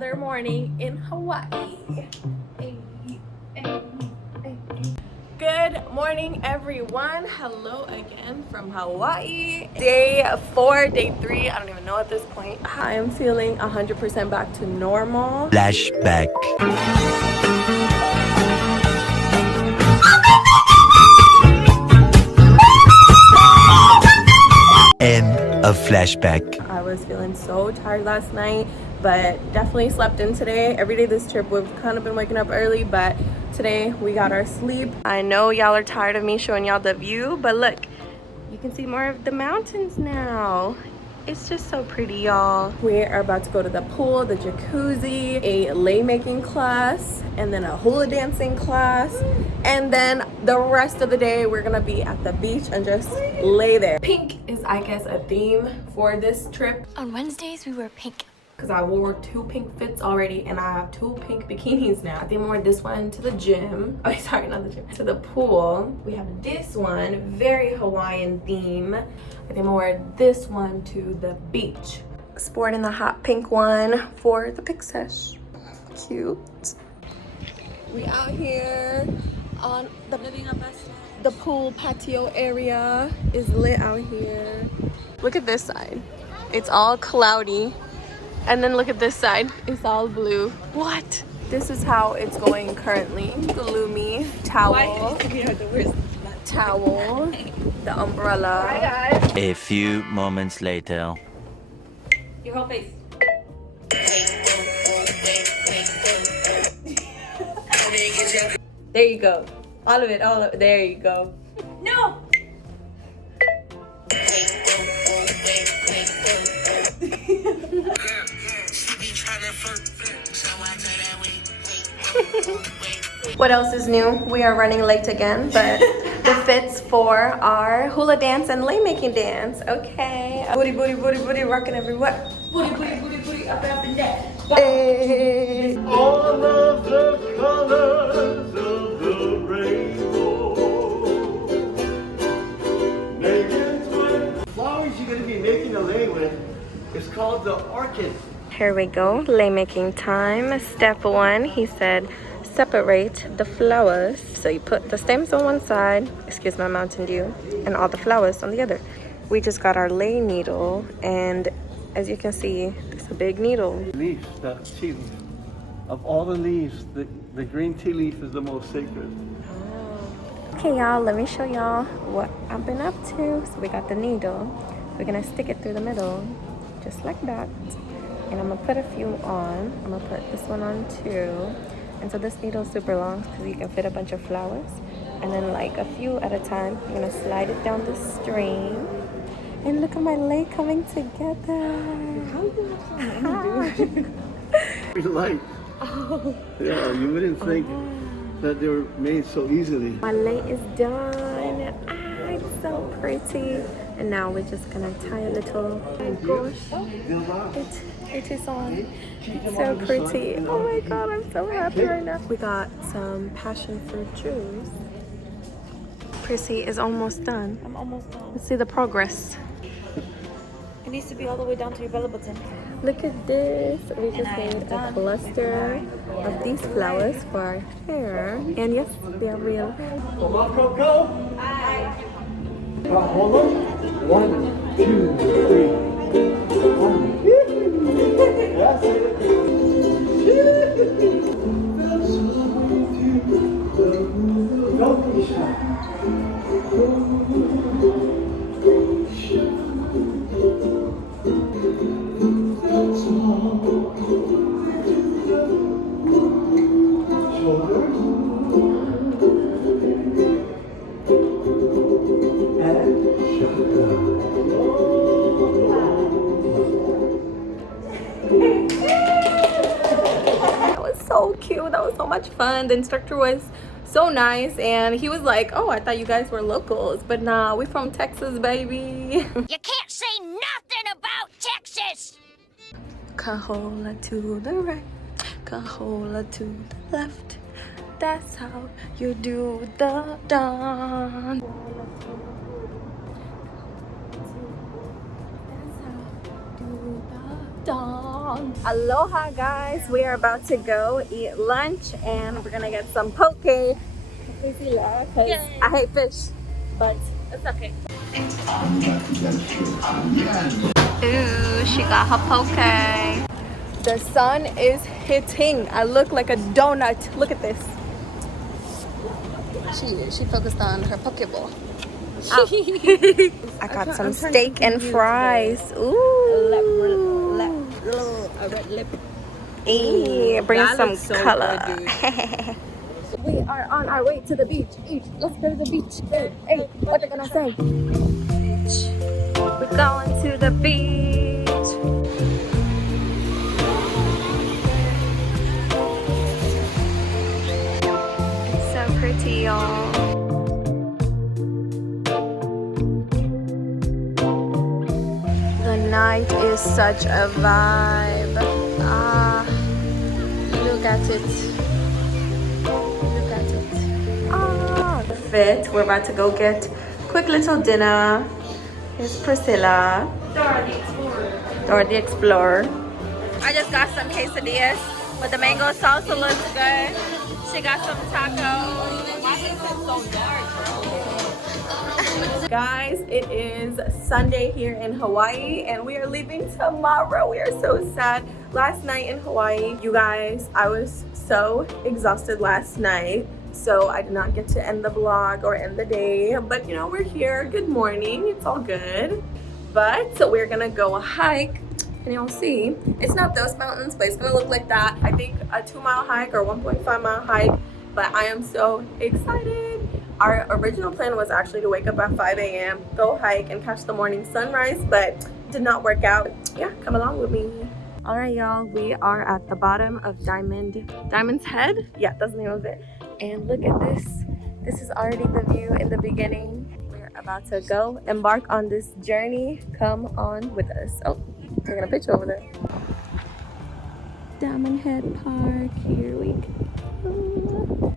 another morning in Hawaii. Good morning, everyone. Hello again from Hawaii. Day 4, day 3. I don't even know at this point. I am feeling 100% back to normal. Flashback. End of flashback. I was feeling so tired last night, but definitely slept in today. Every day this trip we've kind of been waking up early, but today we got our sleep. I know y'all are tired of me showing y'all the view, but look, you can see more of the mountains now. It's just so pretty, y'all. We are about to go to the pool, the jacuzzi, a lei making class, and then a hula dancing class. And then the rest of the day, we're gonna be at the beach and just lay there. Pink is, I guess, a theme for this trip. On Wednesdays, we wear pink. Because I wore 2 pink fits already and I have 2 pink bikinis now. I think I wore this one to the gym. Oh, sorry, not the gym. To the pool. We have this one, very Hawaiian theme. I think I wore this one to the beach. Sporting the hot pink one for the pic sesh. Cute. We out here on the pool patio area is lit out here. Look at this side. It's all cloudy. And then look at this side, it's all blue. What? This is how it's going currently. Gloomy towel, towel, the umbrella. Hi guys. A few moments later. Your whole face. There you go. All of it, all of it. There you go. No! What else is new? We are running late again, but the fits for our hula dance and lei making dance. Okay. Booty, booty, booty, booty, rocking everywhere. Booty, booty, booty, booty, up and down. Hey. All of the colors of the rainbow. The flowers you're going to be making a lei with is called the orchid. Here we go, lei making time. Step 1, he said, separate the flowers. So you put the stems on one side, excuse my Mountain Dew, and all the flowers on the other. We just got our lei needle, and as you can see, it's a big needle. Leaves, the tea leaf. Of all the leaves, the green tea leaf is the most sacred. Okay, y'all, let me show y'all what I've been up to. So we got the needle. We're gonna stick it through the middle, just like that. And I'm gonna put a few on. I'm gonna put this one on too. And so this needle is super long because you can fit a bunch of flowers. And then like a few at a time, you're gonna slide it down the string. And look at my lei coming together. How you have so many? It's light. Oh. Yeah, you wouldn't think that they were made so easily. My lei is done. Ah, it's so pretty. And now we're just gonna tie a little. Oh my gosh. It is on. It's so pretty. Oh my god, I'm so happy right now. We got some passion fruit juice. Prissy is almost done. I'm almost done. Let's see the progress. It needs to be all the way down to your belly button. Look at this. We just made a cluster of these flowers for our hair. And yes, they are real. Come on, go! Hold on. 1, 2, 3. That's it. Don't be shy. That was so cute. That was so much fun. The instructor was so nice, and he was like, oh, I thought you guys were locals, but nah, we from Texas, baby. You can't say nothing about Texas! Cahola to the right, cahola to the left. That's how you do the dance. That's how you do the dance. Aloha guys, we are about to go eat lunch and we're gonna get some poke. Cause I hate fish, but it's okay. Ooh, she got her poke. The sun is hitting. I look like a donut. Look at this. She focused on her pokeball. I got some steak and fries. Ooh. A red lip. Hey, bring some color. We are on our way to the beach. Let's go to the beach. Hey, what they gonna say? We're going to the beach. It's so pretty, y'all. The night is such a vibe. Ah, look at it. Look at it. Ah, fit. We're about to go get quick little dinner. Here's Priscilla. Dora the Explorer. I just got some quesadillas, but the mango salsa looks good. She got some tacos. Why is it so dark, bro? Guys, it is Sunday here in Hawaii and we are leaving tomorrow. We are so sad. Last night in Hawaii, you guys, I was so exhausted last night. So I did not get to end the vlog or end the day, but you know, we're here. Good morning, it's all good. But so we're gonna go hike and you'll see, it's not those mountains, but it's gonna look like that. I think a 2-mile hike or 1.5-mile hike, but I am so excited. Our original plan was actually to wake up at 5 a.m., go hike and catch the morning sunrise, but did not work out. Yeah, come along with me. All right, y'all, we are at the bottom of Diamond's Head. Yeah, that's the name of it. And look at this. This is already the view in the beginning. We're about to go embark on this journey. Come on with us. Oh, taking a picture over there. Diamond Head Park. Here we go.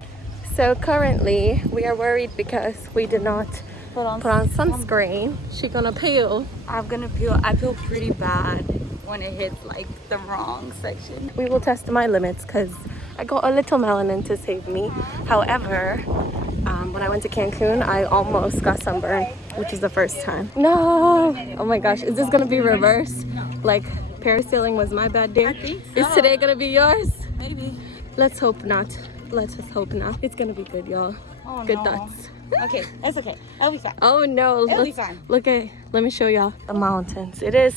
So currently we are worried because we did not put on sunscreen. She gonna peel. I'm gonna peel. I feel pretty bad when it hits like the wrong section. We will test my limits because I got a little melanin to save me. However, when I went to Cancun, I almost got sunburned, which is the first time. No! Oh my gosh, is this gonna be reverse? Like parasailing was my bad day? I think so. Is today gonna be yours? Maybe. Let's hope not. Let us hope not. It's gonna be good, y'all. Oh, good no. thoughts. Okay, that's okay. It'll be fine. Oh no! It'll be fine. Look at. Let me show y'all the mountains. It is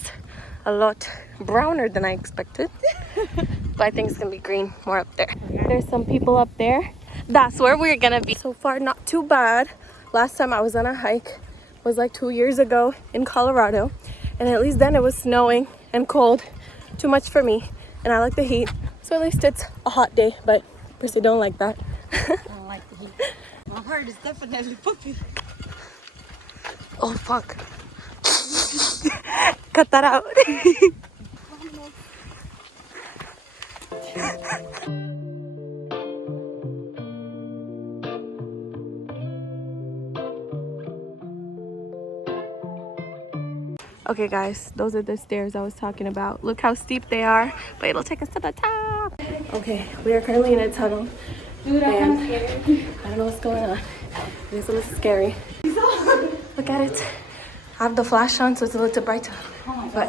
a lot browner than I expected, but I think it's gonna be green more up there. There's some people up there. That's where we're gonna be. So far, not too bad. Last time I was on a hike was like 2 years ago in Colorado, and at least then it was snowing and cold. Too much for me, and I like the heat. So at least it's a hot day, but Prissy don't like that. I don't like the heat. My heart is definitely pumping. Oh fuck. Cut that out. Okay guys, those are the stairs I was talking about. Look how steep they are, but it'll take us to the top. Okay, we are currently in a tunnel. Dude, I'm scared. I don't know what's going on. It is a little scary. Look at it. I have the flash on, so it's a little brighter. But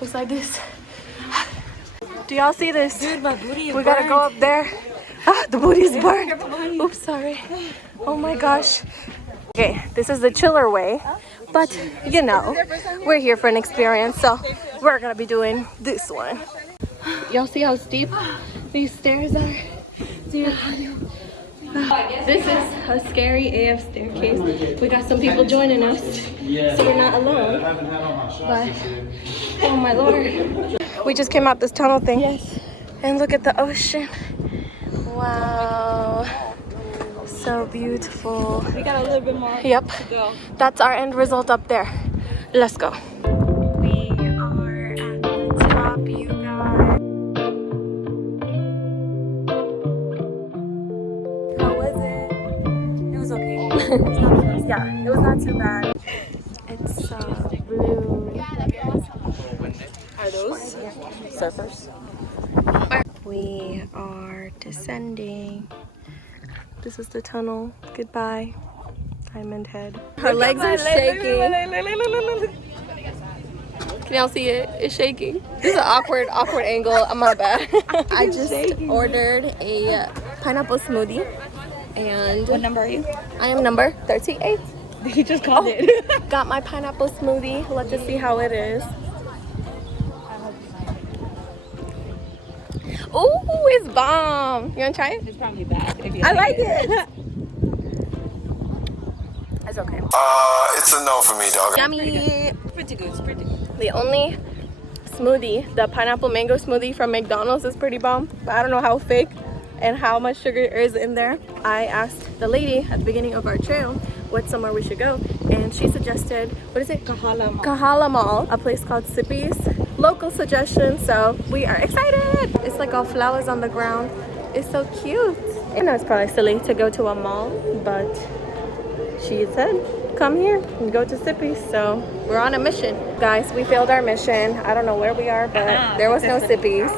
looks like this. Do y'all see this? Dude, my booty is We gotta go up there. Ah, the booty is burned. Oops, sorry. Oh my gosh. Okay, this is the chiller way. But, you know, we're here for an experience, so we're gonna be doing this one. Y'all see how steep these stairs are? This is a scary AF staircase. We got some people joining us, so we're not alone. But, oh my lord. We just came out this tunnel thing. Yes. And look at the ocean. Wow. So beautiful. We got a little bit more Yep. to go. That's our end result up there. Let's go. We are at the top, you guys. How was it? It was okay. Yeah, it was not too bad. It's blue. Are the those surfers. We are descending. This is the tunnel. Goodbye, Diamond Head. Her legs are shaking. Can y'all see it? It's shaking. This is an awkward angle. I'm my bad. I just ordered a pineapple smoothie. And what number are you? I am number 38. You just called it. Got my pineapple smoothie. Let's just see how it is. Ooh, it's bomb. You wanna try it? It's probably bad. If you I like it. It's okay. It's a no for me, dog. Yummy. Pretty good. It's pretty good. The only smoothie, the pineapple mango smoothie from McDonald's, is pretty bomb. But I don't know how fake and how much sugar is in there. I asked the lady at the beginning of our trail what somewhere we should go, and she suggested, what is it? Kahala Mall, a place called Sippy's. Local suggestion, so we are excited. It's like all flowers on the ground. It's so cute. I know it's probably silly to go to a mall, but she said, come here and go to Sippy's, so we're on a mission. Guys, we failed our mission. I don't know where we are, but there was no Sippy's.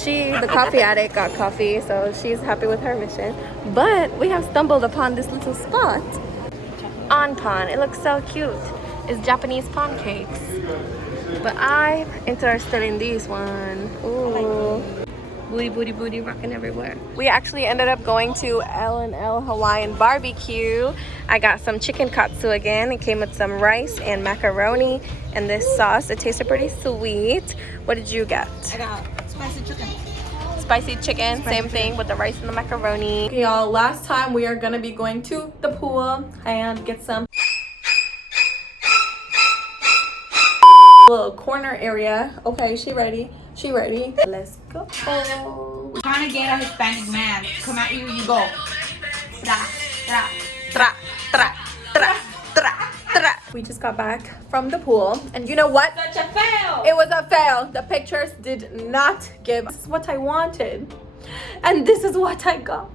She, the coffee addict, got coffee, so she's happy with her mission. But we have stumbled upon this little spot. Onpan. It looks so cute. It's Japanese pancakes. But I'm interested in these one. Ooh. Booty rocking everywhere. We actually ended up going to L&L Hawaiian Barbecue. I got some chicken katsu again. It came with some rice and macaroni and this sauce. It tasted pretty sweet. What did you get? I got spicy chicken. Spicy chicken, same thing with the rice and the macaroni. Okay, y'all, last time we are gonna be going to the pool and get some little corner area. Okay, she ready. Let's go. Trying to get a Hispanic man. Come out here, you go. Tra, tra. Tra, tra, tra, tra, tra. We just got back from the pool, and you know what? Such a fail. It was a fail. The pictures did not give us what I wanted, and this is what I got.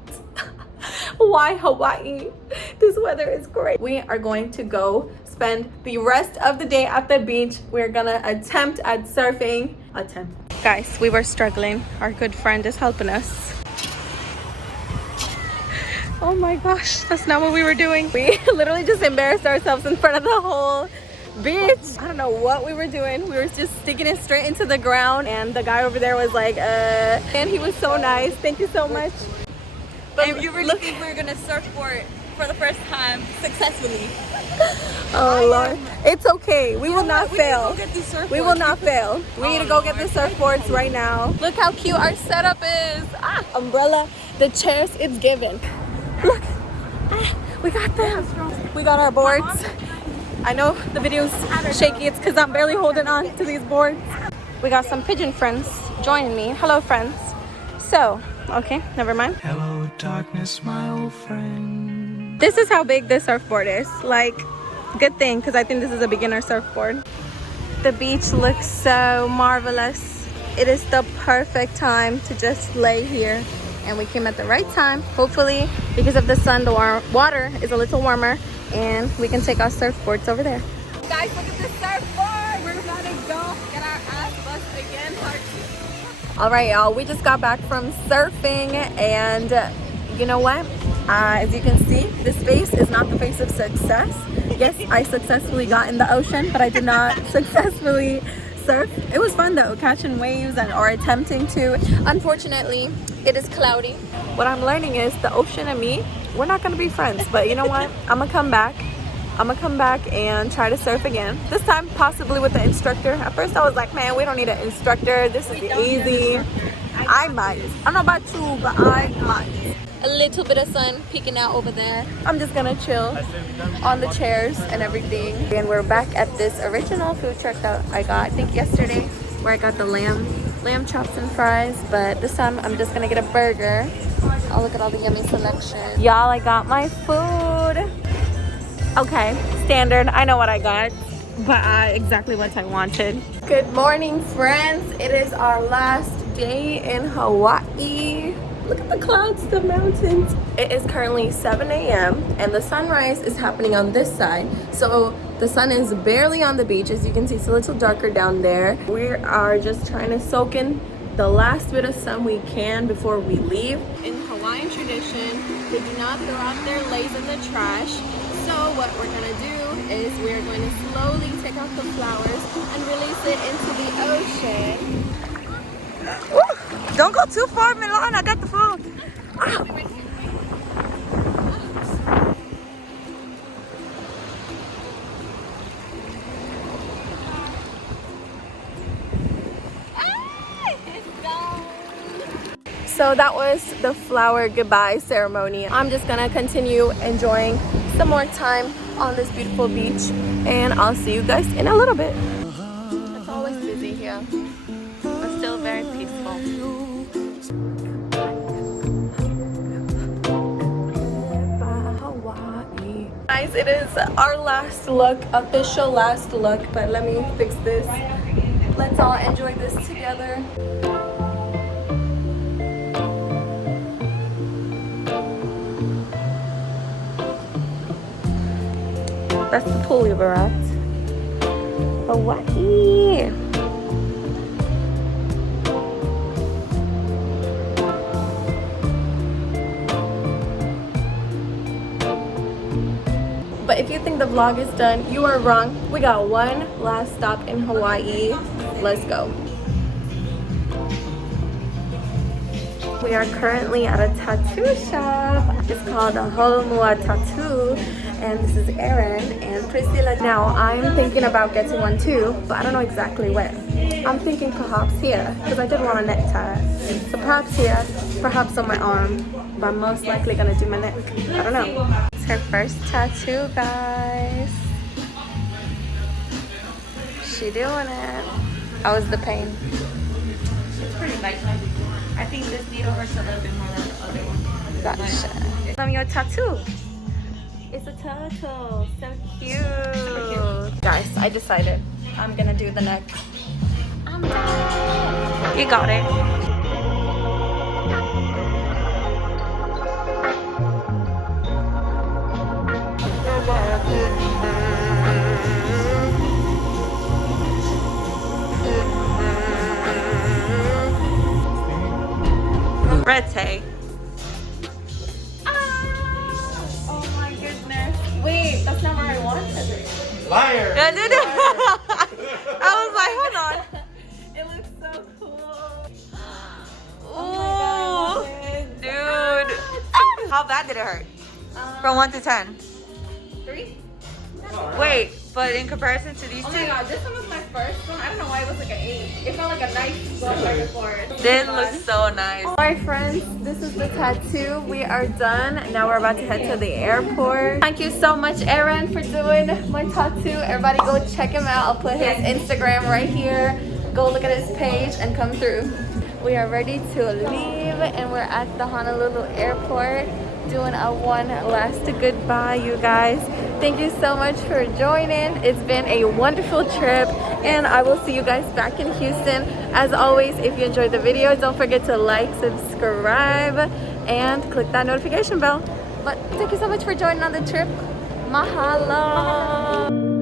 Why Hawaii? This weather is great. We are going to go spend the rest of the day at the beach. We're gonna attempt at surfing. Guys, we were struggling. Our good friend is helping us. Oh my gosh, that's not what we were doing. We literally just embarrassed ourselves in front of the whole beach. I don't know what we were doing. We were just sticking it straight into the ground, and the guy over there was like, and he was so nice. Thank you so much. But And you really think we're gonna surfboard for the first time successfully? Oh Lord, it's okay. We will not fail. We will not fail. We need to go get the surfboards right now. Look how cute our setup is. Umbrella, the chairs, it's given. Look, we got them. We got our boards. I know the video's shaky. It's because I'm barely holding on to these boards. We got some pigeon friends joining me. Hello, friends. So, okay, never mind. Hello, darkness, my old friend. This is how big this surfboard is. Like, good thing, because I think this is a beginner surfboard. The beach looks so marvelous. It is the perfect time to just lay here. And we came at the right time. Hopefully, because of the sun, the water is a little warmer, and we can take our surfboards over there. Guys, look at this surfboard. We're about to go get our ass busted again. All right, y'all. We just got back from surfing, and you know what? As you can see, this face is not the face of success. Yes, I successfully got in the ocean, but I did not successfully surf. It was fun though, catching waves or attempting to. Unfortunately, it is cloudy. What I'm learning is the ocean and me, we're not gonna be friends, but you know what? I'm gonna come back and try to surf again. This time possibly with the instructor. At first I was like, man, we don't need an instructor. This is easy. I might. I don't know about you, but I might. A little bit of sun peeking out over there. I'm just gonna chill on the chairs and everything. And we're back at this original food truck that I got, I think yesterday, where I got the lamb chops and fries. But this time I'm just gonna get a burger. Oh, look at all the yummy selection. Y'all, I got my food. Okay, standard. I know what I got, but exactly what I wanted. Good morning, friends. It is our last day in Hawaii. Look at the clouds, the mountains. It is currently 7 a.m. and the sunrise is happening on this side. So the sun is barely on the beach. As you can see, it's a little darker down there. We are just trying to soak in the last bit of sun we can before we leave. In Hawaiian tradition, they do not throw out their leis in the trash. So what we're gonna do is we're going to slowly take out the flowers and release it into the ocean. Ooh, don't go too far, Milan. I got the phone. Ah. So that was the flower goodbye ceremony. I'm just gonna continue enjoying some more time on this beautiful beach, and I'll see you guys in a little bit. It's always busy here, but still very peaceful. Hawaii. Guys, it is our last look, official last look, but let me fix this. Let's all enjoy this together. That's the pool we were at. Hawaii. But if you think the vlog is done, you are wrong. We got one last stop in Hawaii. Let's go. We are currently at a tattoo shop. It's called Holomua Tattoo. And this is Erin and Priscilla. Now I'm thinking about getting one too, but I don't know exactly where. I'm thinking perhaps here, because I did want a neck tie. So perhaps here, perhaps on my arm, but I'm most likely gonna do my neck. I don't know. It's her first tattoo, guys. She doing it. How was the pain? It's pretty light. I think this needle hurts a little bit more than the other one. Gotcha. From your tattoo. It's a turtle. So cute. Guys, I decided I'm gonna do the neck. I'm done. You got it. Rete. Wait, that's not where I wanted. Liar! Yeah, did it? I was like, hold on. It looks so cool. Oh dude. How bad did it hurt? From 1 to 10. 3? Wait, but in comparison to these Oh two, my god, this one was my first one. I don't know why it was like an 8. It felt like a nice going back and forth. this looks so nice. Alright friends, this is the tattoo. We are done. Now we're about to head to the airport. Thank you so much, Aaron, for doing my tattoo. Everybody go check him out. I'll put his Instagram right here. Go look at his page and come through. We are ready to leave and we're at the Honolulu airport doing a one last goodbye, you guys. Thank you so much for joining. It's been a wonderful trip and I will see you guys back in Houston. As always, if you enjoyed the video, don't forget to like, subscribe, and click that notification bell. But thank you so much for joining on the trip. Mahalo.